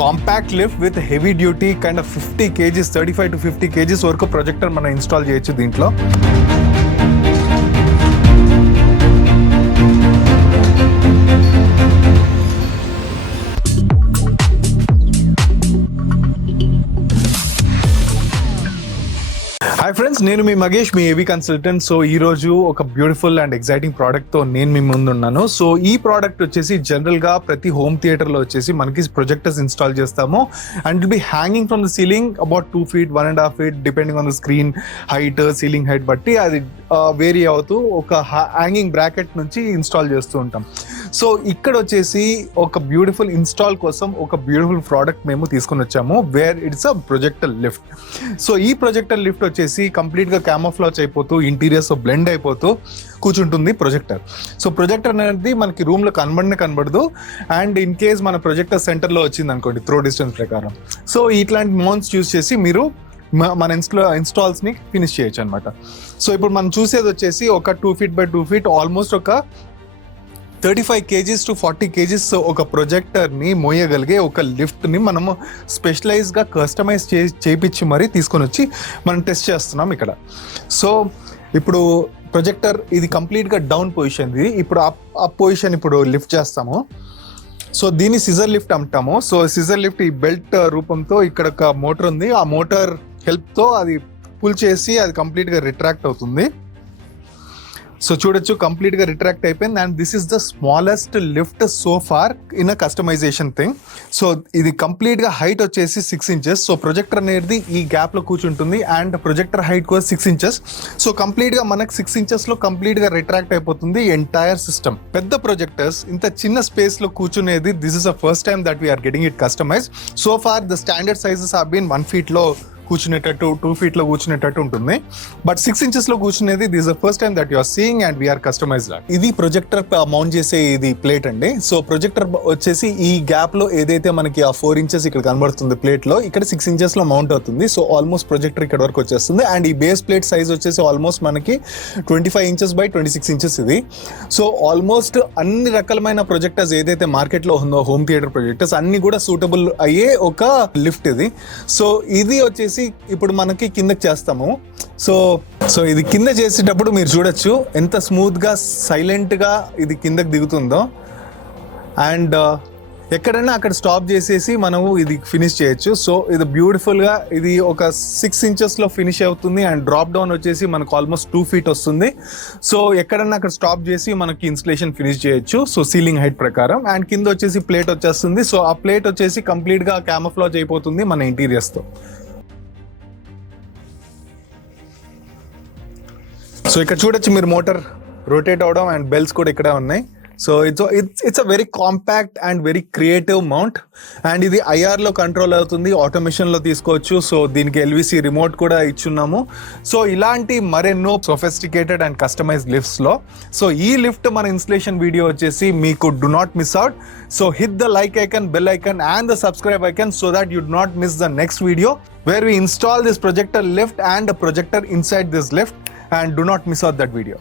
Compact lift with heavy duty kind of 50 kgs 35 to 50 kgs వరకు projector మనం install చేయొచ్చు దీంట్లో. హాయ్ ఫ్రెండ్స్, నేను మీ మగేష్, మీ ఏవీ కన్సల్టెంట్. సో ఈ రోజు ఒక బ్యూటిఫుల్ అండ్ ఎక్సైటింగ్ ప్రోడక్ట్ తో నేను మీ ముందు ఉన్నాను. సో ఈ ప్రోడక్ట్ వచ్చేసి జనరల్ గా ప్రతి హోమ్ థియేటర్ లో వచ్చేసి మనకి ప్రొజెక్టర్స్ ఇన్స్టాల్ చేస్తాము and it be hanging from the ceiling about 2 feet 1.5 feet depending on the screen height, ceiling height బట్టి అది వేరీ అవుతూ ఒక హ్యాంగింగ్ బ్రాకెట్ నుంచి ఇన్స్టాల్ చేస్తూ ఉంటాం. సో ఇక్కడ వచ్చేసి ఒక బ్యూటిఫుల్ ఇన్స్టాల్ కోసం ఒక బ్యూటిఫుల్ ప్రోడక్ట్ మేము తీసుకొని వచ్చాము, where it's a projector lift. So ఈ ప్రొజెక్టర్ లిఫ్ట్ వచ్చేసి కంప్లీట్ గా క్యామోఫ్లాజ్ అయిపోతూ ఇంటీరియర్స్ బ్లెండ్ అయిపోతూ కూర్చుంటుంది ప్రొజెక్టర్. సో ప్రొజెక్టర్ అనేది మనకి రూమ్ లో కనబడదు అండ్ ఇన్ కేస్ మన ప్రొజెక్టర్ సెంటర్ లో వచ్చింది అనుకోండి త్రో డిస్టెన్స్ ప్రకారం, సో ఇట్లాంటి మౌంట్స్ యూజ్ చేసి మీరు మన ఇన్స్టాల్స్ ని ఫినిష్ చేయొచ్చు అనమాట. సో ఇప్పుడు మనం చూసేది వచ్చేసి ఒక 2 feet by 2 feet ఆల్మోస్ట్ ఒక 35 kgs to 40 kgs ఒక ప్రొజెక్టర్ని మోయగలిగే ఒక లిఫ్ట్ని మనము స్పెషలైజ్గా కస్టమైజ్ చేయించి మరీ తీసుకొని వచ్చి మనం టెస్ట్ చేస్తున్నాం ఇక్కడ. సో ఇప్పుడు ప్రొజెక్టర్ ఇది కంప్లీట్గా డౌన్ పొజిషన్, ఇది ఇప్పుడు అప్ పొజిషన్ ఇప్పుడు లిఫ్ట్ చేస్తాము. సో దీన్ని సిజర్ లిఫ్ట్ అంటాము. సో సిజర్ లిఫ్ట్ ఈ బెల్ట్ రూపంతో ఇక్కడ ఒక మోటార్ ఉంది, ఆ మోటార్ హెల్ప్తో అది పుల్ చేసి అది కంప్లీట్గా రిట్రాక్ట్ అవుతుంది. సో చూడొచ్చు కంప్లీట్గా రిట్రాక్ట్ అయిపోయింది and this is the smallest lift so far in a customization thing. So ఇది కంప్లీట్గా హైట్ వచ్చేసి 6 inches. సో ప్రొజెక్టర్ అనేది ఈ గ్యాప్లో కూర్చుంటుంది అండ్ ప్రొజెక్టర్ హైట్ కూడా 6 inches. సో కంప్లీట్గా మనకు 6 inchesలో కంప్లీట్గా రిట్రాక్ట్ అయిపోతుంది ఎంటైర్ సిస్టమ్. పెద్ద ప్రొజెక్టర్స్ ఇంత చిన్న స్పేస్లో కూర్చునేది this is the first time that we're getting it customize. So far the standard sizes have been 1 feet కూర్చునేటట్టు 2 feet కూర్చునేటట్టు ఉంటుంది, బట్ 6 inches కూర్చునేది this the first time that you are seeing and we're customized. ఇది projector mount చేసే ఇది plate అండి. So projector వచ్చేసి ఈ గ్యాప్ లో ఏదైతే మనకి ఆ 4 inches ఇక్కడ కనబడుతుంది ప్లేట్ లో, ఇక్కడ 6 inches మౌంట్ అవుతుంది. సో ఆల్మోస్ట్ ప్రొజెక్టర్ ఇక్కడ వరకు వచ్చేస్తుంది అండ్ ఈ బేస్ ప్లేట్ సైజ్ వచ్చేసి ఆల్మోస్ట్ మనకి 25 inches by 26 inches ఇది. సో ఆల్మోస్ట్ అన్ని రకాలమైన ప్రొజెక్టర్స్ ఏదైతే మార్కెట్ లో ఉందో హోమ్ థియేటర్ ప్రొజెక్టర్స్ అన్ని కూడా సూటబుల్ అయ్యే ఒక లిఫ్ట్ ఇది. సో ఇది వచ్చేసి ఇప్పుడు మనకి కిందకి చేస్తాము. సో ఇది కింద చేసేటప్పుడు మీరు చూడొచ్చు ఎంత స్మూత్ గా సైలెంట్ గా ఇది కిందకి దిగుతుందో అండ్ ఎక్కడైనా అక్కడ స్టాప్ చేసేసి మనము ఇది ఫినిష్ చేయొచ్చు. సో ఇది బ్యూటిఫుల్ గా ఇది ఒక 6 inches ఫినిష్ అవుతుంది అండ్ డ్రాప్ డౌన్ వచ్చేసి మనకు ఆల్మోస్ట్ 2 feet వస్తుంది. సో ఎక్కడైనా అక్కడ స్టాప్ చేసి మనకి ఇన్స్టలేషన్ ఫినిష్ చేయొచ్చు. సో సీలింగ్ హైట్ ప్రకారం అండ్ కింద వచ్చేసి ప్లేట్ వచ్చేస్తుంది. సో ఆ ప్లేట్ వచ్చేసి కంప్లీట్ గా క్యామోఫ్లాజ్ అయిపోతుంది మన ఇంటీరియర్స్ తో. సో ఇక్కడ చూడొచ్చు మీరు మోటార్ రొటేట్ అవడం అండ్ బెల్స్ కూడా ఇక్కడ ఉన్నాయి. So it's a very compact and very creative mount and ఇది ఐఆర్లో కంట్రోల్ అవుతుంది, ఆటోమేషన్లో తీసుకోవచ్చు. సో దీనికి ఎల్విసి రిమోట్ కూడా ఇచ్చున్నాము. సో ఇలాంటి మరెన్నో సొఫిస్టికేటెడ్ అండ్ కస్టమైజ్డ్ లిఫ్ట్స్లో సో ఈ లిఫ్ట్ మన ఇన్స్టలేషన్ వీడియో వచ్చేసి మీకు do not miss out. So hit the like icon, bell icon and the subscribe icon so that you do not miss the next video where we install this projector lift and a projector inside this lift, and do not miss out that video.